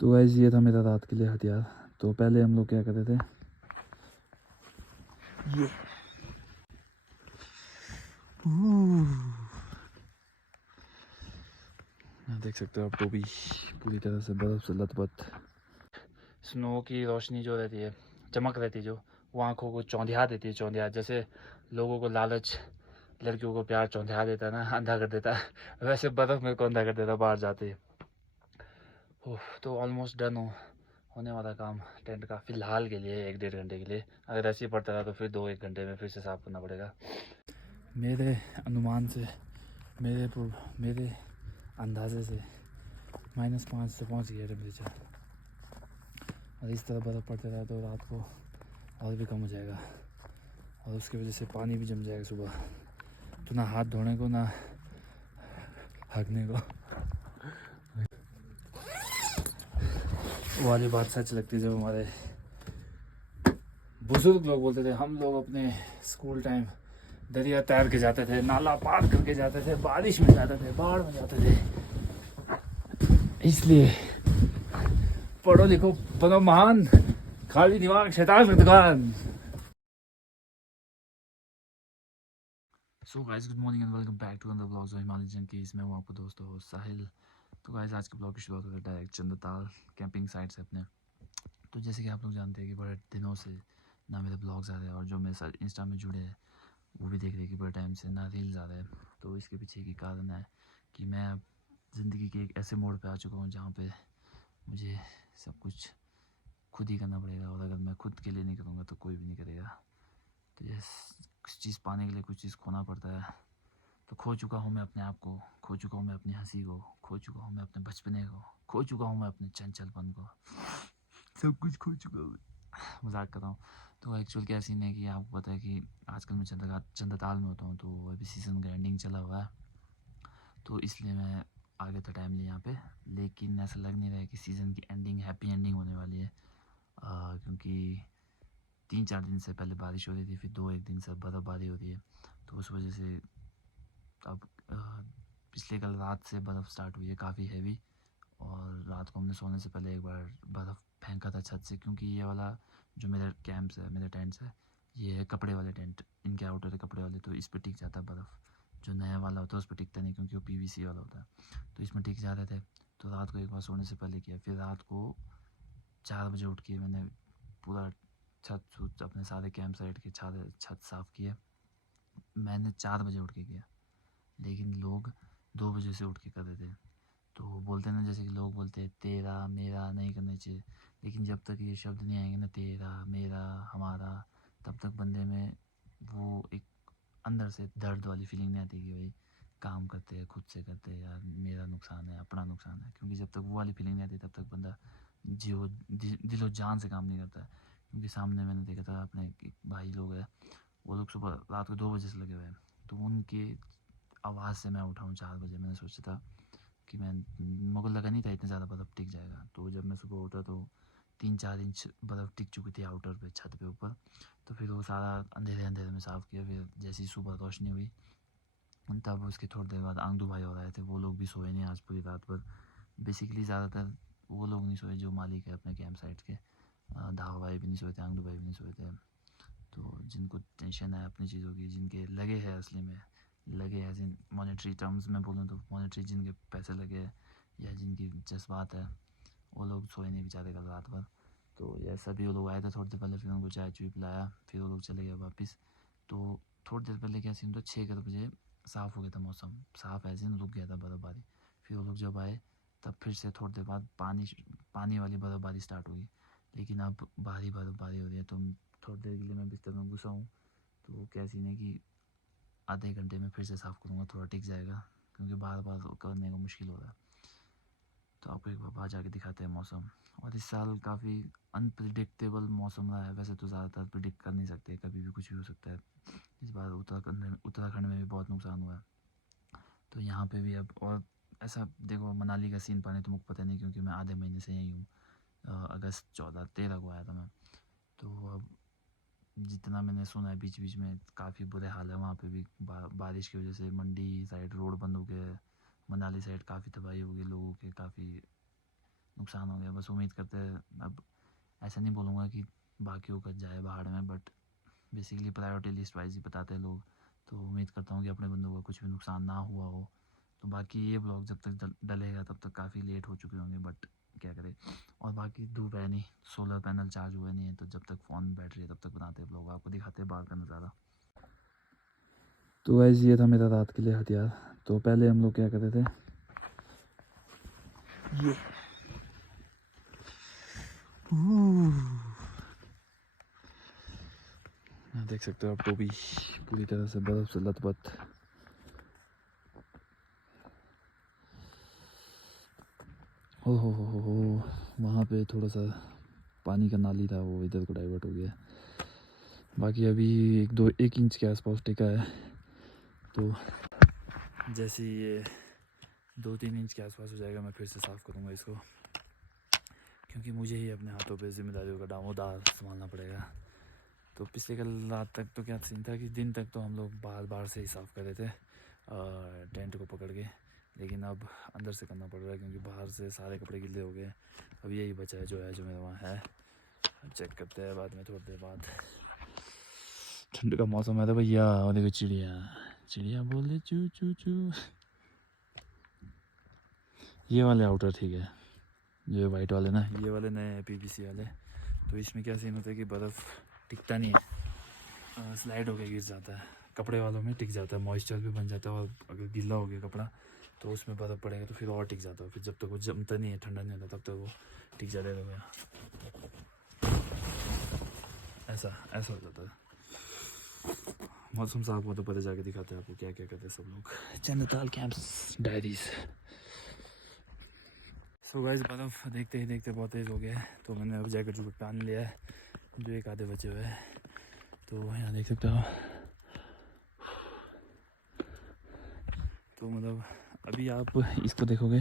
तो गाइस ये था मेरा रात के लिए हथियार। तो पहले हम लोग क्या करते थे, ये देख सकते हो आप, टोपी पूरी तरह से बर्फ से लथपथ। स्नो की रोशनी जो रहती है, चमक रहती है, जो वो आँखों को चौंधिया देती है। चौंधिया जैसे लोगों को लालच लड़कियों को प्यार चौंधिया देता है ना, अंधा कर देता है, वैसे बर्फ मेरे को अंधा कर देता बाहर जाते ही। तो ऑलमोस्ट डन होने वाला काम टेंट का, फिलहाल के लिए 1-1.5 घंटे के लिए। अगर ऐसे ही पड़ता रहा तो फिर 2-1 घंटे में फिर से साफ़ करना पड़ेगा। मेरे अनुमान से, मेरे अंदाजे से -5 से पहुंच गया टेम्परेचर, और इस तरह बर्फ़ पड़ते रहा तो रात को और भी कम हो जाएगा, और उसकी वजह से पानी भी जम जाएगा सुबह, तो ना हाथ धोने को ना हगने को। वो वाली बात सच लगती है जब हमारे बुजुर्ग लोग बोलते थे, हम लोग अपने स्कूल टाइम दरिया तैर के जाते थे, नाला पार करके जाते थे, बारिश में जाते थे, बाढ़ में जाते थे। इसलिए पढ़ो लिखो बनो महान, खाली दिमाग शैतान की दुकान। So guys, good morning and welcome back to another blogs of Himalaya junkies. मैं हूं आपको दोस्तों हो साहिल। तो गाइस, आज के ब्लॉग की शुरुआत होती है डायरेक्ट चंद्रताल कैंपिंग साइट से अपने। तो जैसे कि आप लोग जानते हैं कि बड़े दिनों से ना मेरे ब्लॉग्स आ रहे हैं, और जो मेरे साथ इंस्टा में जुड़े हैं वो भी देख रहे हैं कि बड़े टाइम से ना रील्स आ रहे हैं। तो इसके पीछे की कारण है कि मैं अब ज़िंदगी के एक ऐसे मोड़ पे आ चुका हूँ जहाँ पे मुझे सब कुछ खुद ही करना पड़ेगा, और अगर मैं खुद के लिए नहीं करूँगा तो कोई भी नहीं करेगा। तो ये कुछ चीज़ पाने के लिए कुछ चीज़ खोना पड़ता है। तो खो चुका हूँ मैं अपने आप को, खो चुका हूँ मैं अपनी हंसी को, खो चुका हूँ मैं अपने बचपने को, खो चुका हूँ मैं अपने चंचलपन को, सब कुछ खो चुका हूँ। मजाक कर रहा हूँ। तो एक्चुअल क्या सीन है कि आपको पता है कि आजकल मैं चंद्रताल में होता हूँ, तो अभी सीज़न का एंडिंग चला हुआ है, तो इसलिए मैं आ गया था टाइमली यहाँ पे। लेकिन ऐसा लग नहीं रहा है कि सीज़न की एंडिंग हैप्पी एंडिंग होने वाली है, क्योंकि 3-4 दिन से पहले बारिश हो रही थी, फिर 2-1 दिन से बर्फ़बारी हो रही है। तो उस वजह से अब पिछले कल रात से बर्फ़ स्टार्ट हुई है काफ़ी हैवी, और रात को हमने सोने से पहले एक बार बर्फ़ फेंका था छत से, क्योंकि ये वाला जो मेरा कैंप्स है, मेरे टेंट्स है, ये है कपड़े वाले टेंट, इनके आउटर है कपड़े वाले, तो इस पर टिक जाता है बर्फ़। जो नया वाला होता है उस पर टिकता नहीं, क्योंकि वो पीवीसी वाला होता है, तो इसमें टिक जाते थे। तो रात को एक बार सोने से पहले किया, फिर रात को 4 बजे उठ के मैंने पूरा छत अपने सारे कैंप साइट के छत साफ़ किए। मैंने 4 बजे उठ के किया, लेकिन लोग 2 बजे से उठ के कर रहे थे। तो बोलते ना, जैसे कि लोग बोलते हैं तेरा मेरा नहीं करना चाहिए, लेकिन जब तक ये शब्द नहीं आएंगे ना, तेरा मेरा हमारा, तब तक बंदे में वो एक अंदर से दर्द वाली फीलिंग नहीं आती कि भाई काम करते हैं खुद से करते हैं यार, मेरा नुकसान है, अपना नुकसान है। क्योंकि जब तक वो वाली फीलिंग नहीं आती तब तक बंदा दिलो जान से काम नहीं करता है। क्योंकि सामने मैंने देखा था अपने एक भाई लोग हैं, वो लोग सुबह रात को 2 बजे से लगे हुए हैं, तो उनकी आवाज़ से मैं उठा हूँ 4 बजे। मैंने सोचा था कि मैं, मेरे को लगा नहीं था इतना ज़्यादा बर्फ़ टिक जाएगा। तो जब मैं सुबह उठा तो 3-4 इंच बर्फ़ टिक चुकी थी आउटर पे, छत पे ऊपर। तो फिर वो सारा अंधेरे अंधेरे में साफ़ किया। फिर जैसी सुबह रोशनी हुई, तब उसके थोड़ी देर बाद आंगदू भाई हो रहे थे, वो लोग भी सोए नहीं आज पूरी रात भर। बेसिकली ज़्यादातर वो लोग नहीं सोए जो मालिक है अपने कैंप साइट के। दावा भाई भी नहीं सोए थे, आंगदू भाई भी नहीं सोए थे। तो जिनको टेंशन है अपनी चीज़ों की, जिनके लगे हैं असली में, लगे हैं जिन मॉनेटरी टर्म्स में बोलूँ तो, मॉनेटरी जिनके पैसे लगे हैं या जिनकी जज्बात है, वो लोग सोए नहीं बेचारे कल रात भर। तो ये सभी वो लोग आए थे थोड़ी देर पहले, फिर उनको चाय चुई पिलाया, फिर वो लोग चले गए वापस। तो थोड़ी देर पहले क्या सीन था, 6 बजे साफ़ हो गया था मौसम, साफ़ ऐसे ही रुक गया था बर्फ़बारी। फिर वो लोग जब आए तब फिर से थोड़ी देर बाद पानी वाली बर्फ़बारी स्टार्ट हुई। लेकिन अब भारी बर्फ़बारी हो रही है, तो थोड़ी देर के लिए मैं बिस्तर में घुसा हूँ। तो क्या सीन है कि आधे घंटे में फिर से साफ़ करूँगा, थोड़ा टिक जाएगा, क्योंकि बार बार करने को मुश्किल हो रहा है। तो आपको एक बार बाहर जाके दिखाते हैं मौसम। और इस साल काफ़ी अनप्रिडिक्टेबल मौसम रहा है। वैसे तो ज़्यादातर प्रिडिक्ट कर नहीं सकते, कभी भी कुछ भी हो सकता है। इस बार उत्तराखंड में भी बहुत नुकसान हुआ है, तो यहाँ पे भी अब। और ऐसा देखो, मनाली का सीन पाने तो मुझे पता नहीं, क्योंकि मैं आधे महीने से यहीं हूँ। अगस्त 14-13 को आया था मैं। तो अब जितना मैंने सुना है बीच बीच में काफ़ी बुरे हाल है वहाँ पे भी। बारिश की वजह से मंडी साइड रोड बंद हो गए, मनाली साइड काफ़ी तबाही हो गई, लोगों के काफ़ी नुकसान हो गया। बस उम्मीद करते हैं, अब ऐसा नहीं बोलूँगा कि बाकियों का जाए भाड़ में, but basically priority list wise ही बताते हैं लोग। तो उम्मीद करता हूँ कि अपने बंदों का कुछ भी नुकसान ना हुआ हो। तो बाकी ये ब्लॉग जब तक डलेगा तब तक काफ़ी लेट हो चुके होंगे, बट क्या करें। और बाकी धूप है नहीं, सोलर पैनल चार्ज हुए नहीं है, तो जब तक फ़ोन में बैटरी है तब तक बनाते हैं ब्लॉग, आपको दिखाते हैं बाहर का नज़ारा। तो गाइस ये था मेरा रात के लिए हथियार। तो पहले हम लोग क्या करते थे, ये देख सकते हो आप, टोपी पूरी तरह से बर्फ से लथपथ। हो वहाँ पे थोड़ा सा पानी का नाली था, वो इधर को डाइवर्ट हो गया। बाकी अभी 1 इंच के आसपास टिका है। तो जैसे ये 2-3 इंच के आसपास हो जाएगा, मैं फिर से साफ़ करूँगा इसको, क्योंकि मुझे ही अपने हाथों पे जिम्मेदारियों का दामोदार संभालना पड़ेगा। तो पिछले कल रात तक तो क्या सीन था कि दिन तक तो हम लोग बाहर से ही साफ़ कर रहे थे टेंट को पकड़ के, लेकिन अब अंदर से करना पड़ रहा है क्योंकि बाहर से सारे कपड़े गिले हो गए। अब यही बचा है जो मेरे वहाँ है। चेक करते हैं बाद में, थोड़ी देर बाद। ठंड का मौसम है तो भैया, और देखो चिड़िया बोले चू चू चू। ये वाले आउटर ठीक है, ये वाइट वाले ना, ये वाले नए हैं PVC वाले। तो इसमें क्या सीन होता है कि बर्फ़ टिकता नहीं है, स्लाइड होकर गिर जाता है। कपड़े वालों में टिक जाता है, मॉइस्चर भी बन जाता है, और अगर गीला हो गया कपड़ा तो उसमें बर्फ़ पड़ेगा तो फिर और टिक जाता है। फिर जब तक वो जमता नहीं है, ठंडा नहीं होता, तब तक वो टिक जाता है भैया। ऐसा हो जाता है। मौसम साफ हो तो पता जाके दिखाते हैं आपको क्या क्या करते हैं सब लोग। Chandratal camps diaries. So guys, बर्फ़ देखते ही देखते बहुत तेज़ हो गया है, तो मैंने अब जैकेट पहन लिया है, जो एक आधे बचे हुए हैं। तो यहाँ देख सकते हो। तो मतलब अभी आप इसको देखोगे,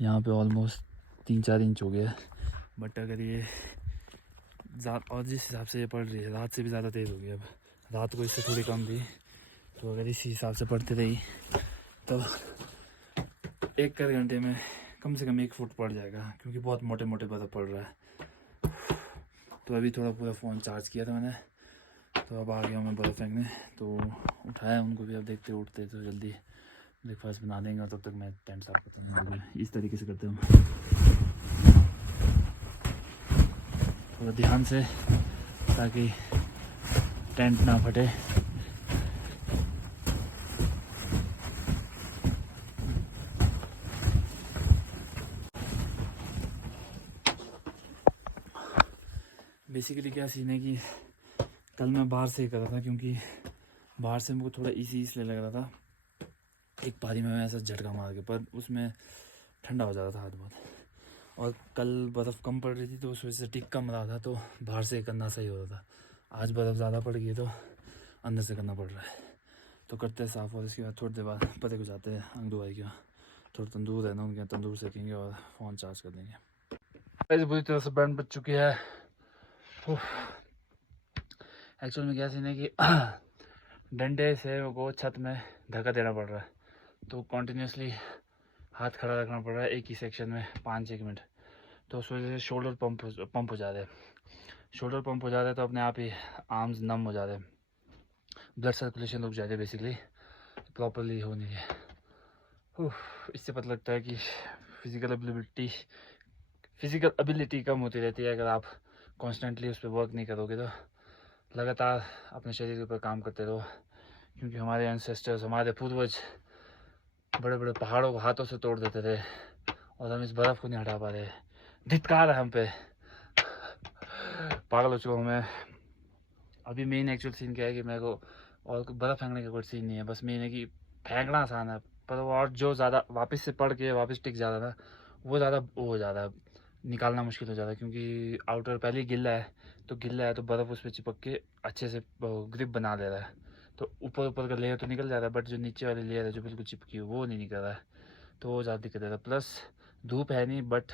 यहाँ पे ऑलमोस्ट 3-4 इंच हो गया है। बट अगर ये और जिस हिसाब से ये पड़ रही है, रात से भी ज़्यादा तेज़ हो गई। अब रात को इससे थोड़ी कम थी, तो अगर इसी हिसाब से पड़ती रही तो 1 घंटे में कम से कम 1 फुट पड़ जाएगा, क्योंकि बहुत मोटे मोटे बर्फ़ पड़ रहा है। तो अभी थोड़ा पूरा फ़ोन चार्ज किया था मैंने, तो अब आ गया हूँ मैं बर्फ़ फेंकने। तो उठाया उनको भी, अब देखते उठते तो जल्दी ब्रेकफास्ट बना देंगे, और तब तक मैं टेंट साफ करता हूँ। इस तरीके से करते हूँ, थोड़ा ध्यान से, ताकि टेंट ना फटे। बेसिकली क्या सीन है कि कल मैं बाहर से ही कर रहा था, क्योंकि बाहर से मुझको थोड़ा इजी इसलिए लग रहा था, एक पारी में मैं ऐसा झटका मार के, पर उसमें ठंडा हो जाता था हाथ बहुत। और कल बर्फ़ कम पड़ रही थी तो उस वजह से टिक कम रहा था, तो बाहर से करना सही हो रहा था। आज बर्फ़ ज़्यादा पड़ गई तो अंदर से करना पड़ रहा है। तो करते हैं साफ़, और इसके बाद थोड़ी देर बाद पते को जाते हैं अंगदू भाई के वहाँ। थोड़ा तंदूर है ना उनके यहाँ, तंदूर सेकेंगे और फ़ोन चार्ज कर देंगे। बुरी तरह से बैंड बच चुकी है। एक्चुअल में क्या सीन है कि डंडे से वो छत में धक्का देना पड़ रहा है, तो कॉन्टीन्यूसली हाथ खड़ा रखना पड़ रहा है एक ही सेक्शन में 5-6 मिनट। तो उस वजह से शोल्डर पंप हो जा रहे हैं। शोल्डर पंप हो जा रहा है तो अपने आप ही आर्म्स नम हो जा रहे हैं, ब्लड सर्कुलेशन रुक जा रही है, बेसिकली प्रॉपरली हो नहीं है। इससे पता लगता है कि फिज़िकल एबिलिटी कम होती रहती है अगर आप कॉन्स्टेंटली उस पर वर्क नहीं करोगे, तो लगातार अपने शरीर के ऊपर काम करते रहो। क्योंकि हमारे एंसेस्टर्स, हमारे पूर्वज बड़े बड़े पहाड़ों को हाथों से तोड़ देते थे, और हम इस बर्फ़ को नहीं हटा पा रहे। धिक्कार है हम पे, पागल हो चुका हूँ मैं। अभी मेन एक्चुअल सीन क्या है कि मेरे को और बर्फ़ फेंकने का कोई सीन नहीं है, बस मेन है कि फेंकना आसान है, पर वो और जो ज़्यादा वापस से पड़ के वापस टिक जाता था, वो ज़्यादा वो हो जाता है, निकालना मुश्किल हो जाता है। क्योंकि आउटर पहले ही गिल्ला है तो बर्फ़ उस पर चिपक के अच्छे से ग्रिप बना ले रहा है, तो ऊपर ऊपर का लेयर तो निकल जाता है, बट जो नीचे वाली लेयर है जो बिल्कुल चिपकी वो नहीं निकल रहा है, तो वो ज़्यादा दिक्कत है। प्लस धूप है नहीं, बट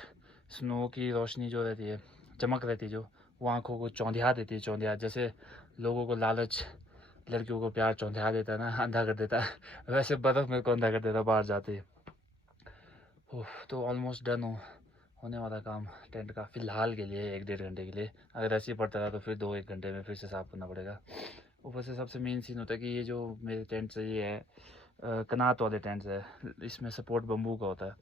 स्नो की रोशनी जो रहती है, चमक रहती है जो, वो आँखों को चौंधिया देती है। चौंधिया जैसे लोगों को लालच लड़कियों को प्यार चौंधिया देता है ना, अंधा कर देता है, वैसे बर्फ़ मेरे को अंधा कर देता बाहर जाते ही। तो ऑलमोस्ट डन हो, होने वाला काम टेंट का फ़िलहाल के लिए 1-1.5 घंटे के लिए। अगर ऐसे ही पड़ता रहा तो फिर 2-1 घंटे में फिर से साफ़ करना पड़ेगा। ऊपर से सबसे मेन सीन होता है कि ये जो मेरे टेंट्स है ये है कनात वाले टेंट्स है, इसमें सपोर्ट बम्बू का होता है,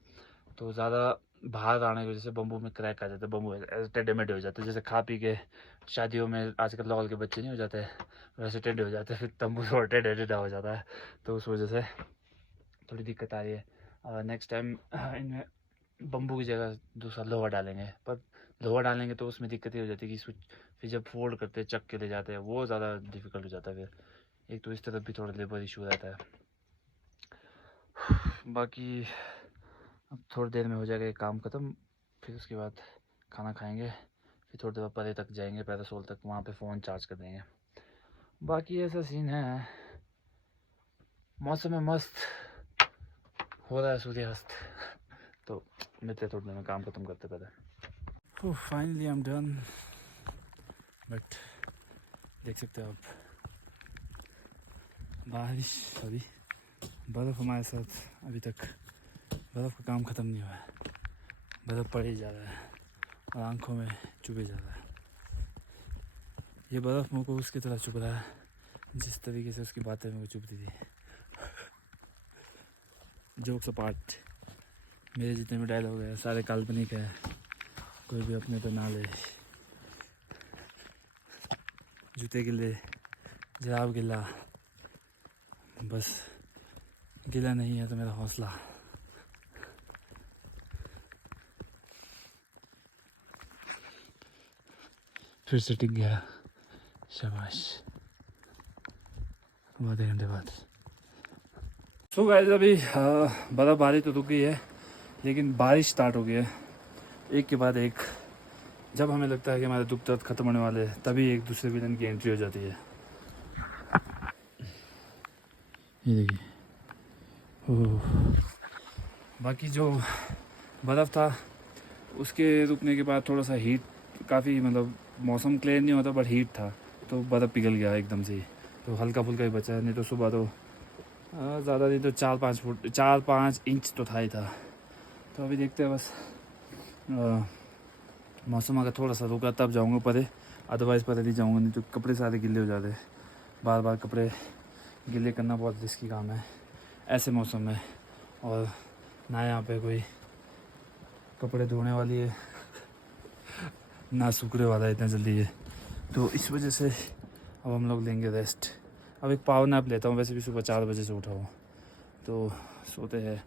तो ज़्यादा बाहर आने की वजह से बम्बू में क्रैक आ जाता है, बम्बू टेढ़े मेढ़े हो जाते हैं। जैसे खा पी के शादियों में आजकल लॉल के बच्चे नहीं हो जाते वैसे टेढ़े हो जाते हैं, फिर तंबू थोड़ा टेढ़ा टेढ़ा हो जाता है, तो उस वजह से थोड़ी दिक्कत आ रही है। नेक्स्ट टाइम इनमें बम्बू की जगह दूसरा लोहा डालेंगे, पर लोहा डालेंगे तो उसमें दिक्कत ये हो जाती है कि फिर जब फोल्ड करते हैं चक के ले जाते हैं वो ज़्यादा डिफिकल्ट हो जाता है। फिर एक तो इस तरफ भी थोड़ा लेबर इशू रहता है। बाकी अब थोड़ी देर में हो जाएगा ये काम ख़त्म, फिर उसके बाद खाना खाएंगे, फिर थोड़ी देर परे तक जाएंगे, पैरासोल तक, वहाँ पे फ़ोन चार्ज कर देंगे। बाकी ऐसा सीन है, मौसम है मस्त, हो रहा है सूर्यास्त। तो मिलते थोड़ी देर में, काम ख़त्म करते पहले। Finally I am done, but देख सकते हो आप बारिश, अभी बर्फ़ हमारे साथ, अभी तक बर्फ़ का काम ख़त्म नहीं हुआ है, बर्फ़ पड़ ही जा रहा है और आंखों में चुभे जा रहा है। ये बर्फ़ मुझको उसकी तरह चुभ रहा है जिस तरीके से उसकी बातें मेरे को चुभती थी। जोक्स अपार्ट, मेरे जितने भी डायलॉग है सारे काल्पनिक है, कोई भी अपने पे ना ले। जूते गिले, जराब गिला, बस गिला नहीं है तो मेरा हौसला। फिर से टिक गया, शाबाश, आधे घंटे बाद। सो गाइस अभी बर्फ़बारी तो रुक गई है, लेकिन बारिश स्टार्ट हो गई है एक के बाद एक। जब हमें लगता है कि हमारे दुख दर्द ख़त्म होने वाले हैं तभी एक दूसरे विलन की एंट्री हो जाती है। ये देखिए, ओह, बाकी जो बर्फ़ था उसके रुकने के बाद थोड़ा सा हीट, काफ़ी मतलब मौसम क्लियर नहीं होता बट हीट था, तो बर्फ़ पिघल गया एकदम से, तो हल्का फुल्का ही बचा है। नहीं तो सुबह तो ज़्यादा नहीं तो 4-5 इंच तो था ही था। तो अभी देखते हैं बस, मौसम अगर थोड़ा सा रुका तब जाऊंगा परे, अदरवाइज़ परे नहीं जाऊंगा, नहीं तो कपड़े सारे गिले हो जाते, बार बार कपड़े गिले करना बहुत रिस्की काम है ऐसे मौसम में, और ना यहाँ पे कोई कपड़े धोने वाली है ना सूखने वाला है इतना जल्दी है, तो इस वजह से अब हम लोग लेंगे रेस्ट। अब एक पावर नैप लेता हूँ, वैसे भी सुबह 4 बजे से उठा हूँ, तो सोते हैं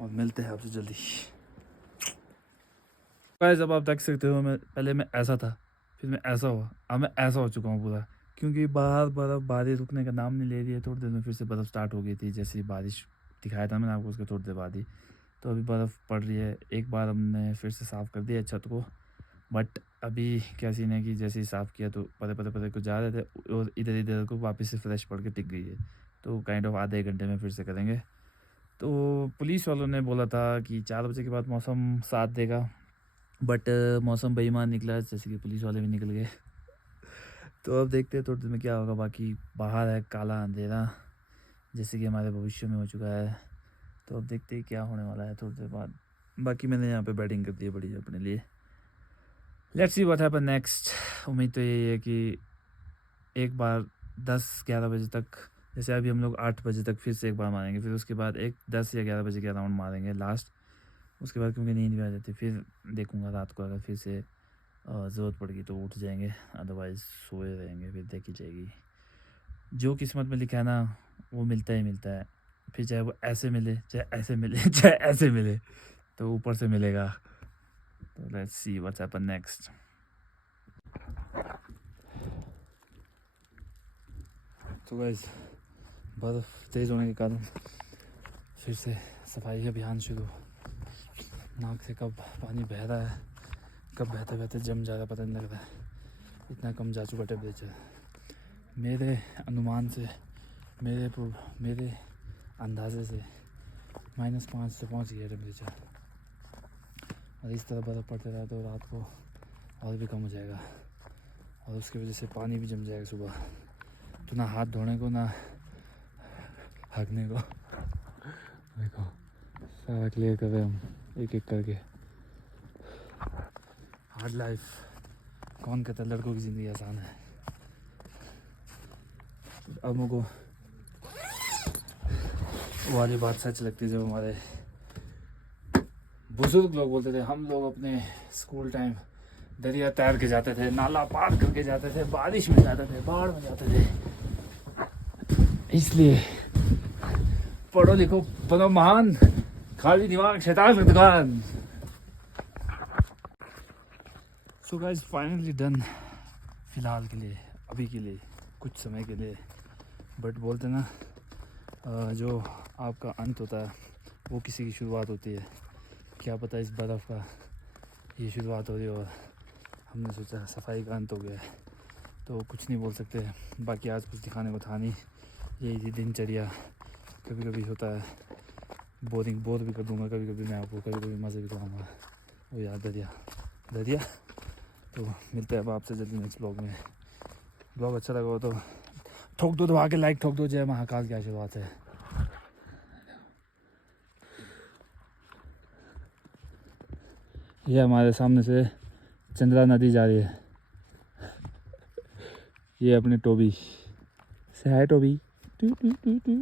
और मिलते हैं आपसे जल्दी। गाइस अब आप देख सकते हो, मैं ऐसा था, फिर मैं ऐसा हुआ, अब मैं ऐसा हो चुका हूँ पूरा, क्योंकि बाहर बारिश रुकने का नाम नहीं ले रही है। थोड़ी देर में फिर से बर्फ़ स्टार्ट हो गई थी, जैसे बारिश दिखाया था मैंने आपको उसके थोड़ी देर बाद ही, तो अभी बर्फ़ पड़ रही है। एक बार हमने फिर से साफ़ कर दिया छत को, बट अभी क्या सीन है कि जैसे ही साफ़ किया तो परे को जा रहे थे और इधर इधर को वापस से फ्रेश पड़ के टिक गई है, तो काइंड ऑफ आधे घंटे में फिर से करेंगे। तो पुलिस वालों ने बोला था कि 4 बजे के बाद मौसम साथ देगा, बट मौसम बेईमान निकला, जैसे कि पुलिस वाले भी निकल गए। तो अब देखते हैं थोड़ी देर में क्या होगा। बाकी बाहर है काला अंधेरा, जैसे कि हमारे भविष्य में हो चुका है, तो अब देखते हैं क्या होने वाला है थोड़ी देर बाद। बाकी मैंने यहाँ पे बैटिंग कर दी है बढ़िया अपने लिए, let's see what happen next. उम्मीद तो यही है कि एक बार 10-11 बजे तक, जैसे अभी हम लोग 8 बजे तक फिर से एक बार मारेंगे, फिर उसके बाद एक 10 या 11 बजे के अराउंड मारेंगे लास्ट। उसके बाद क्योंकि नींद भी आ जाती, फिर देखूंगा रात को अगर फिर से ज़रूरत पड़ेगी तो उठ जाएंगे, अदरवाइज़ सोए रहेंगे, फिर देखी जाएगी। जो किस्मत में लिखा है ना वो मिलता ही मिलता है, फिर चाहे वो ऐसे मिले चाहे ऐसे मिले चाहे ऐसे मिले, तो ऊपर से मिलेगा। तो let's see what's happen next. तो गाइस बर्फ़ तेज़ होने के कारण फिर से सफाई अभियान शुरू। नाक से कब पानी बह रहा है, कब बहते बहते जम जा रहा है पता नहीं लग रहा है, इतना कम जा चुका टेम्परेचर। मेरे अनुमान से, मेरे अंदाजे से -5 से पहुंच गया टेम्परेचर, और इस तरह बर्फ़ पड़ते रहा तो रात को और भी कम हो जाएगा, और उसकी वजह से पानी भी जम जाएगा सुबह, तो ना हाथ धोने को ना हगने को। देखो सारा क्लियर कर रहे हम एक एक करके। Hard life. कौन कहता है लड़कों की ज़िंदगी आसान है। अब मुझको वो वाली बात सच लगती है जब हमारे बुजुर्ग लोग बोलते थे हम लोग अपने स्कूल टाइम दरिया तैर के जाते थे, नाला पार करके जाते थे, बारिश में जाते थे, बाढ़ में जाते थे। इसलिए पढ़ो लिखो बनो महान, खाली दिमाग शैतान की दुकान। सो गाइस फाइनली डन, फिलहाल के लिए, अभी के लिए, कुछ समय के लिए। बट बोलते ना जो आपका अंत होता है वो किसी की शुरुआत होती है। क्या पता इस बर्फ़ का ये शुरुआत हो रही और हमने सोचा सफाई का अंत हो गया है, तो कुछ नहीं बोल सकते। बाकी आज कुछ दिखाने को था नहीं, यही थी दिनचर्या। कभी कभी होता है बोरिंग, बोर भी कर दूंगा कभी कभी मैं आपको, कभी कभी मज़े भी कराऊंगा। वो यार दरिया। तो मिलते हैं अब आपसे जल्दी नेक्स्ट ब्लॉग में। ब्लॉग अच्छा लगा हो तो ठोक दो, दबा के लाइक ठोक दो। जय महाकाल की आशीर्वाद है। ये हमारे सामने से चंद्रा नदी जा रही है। ये अपनी टोबी से है, Toby two two two to.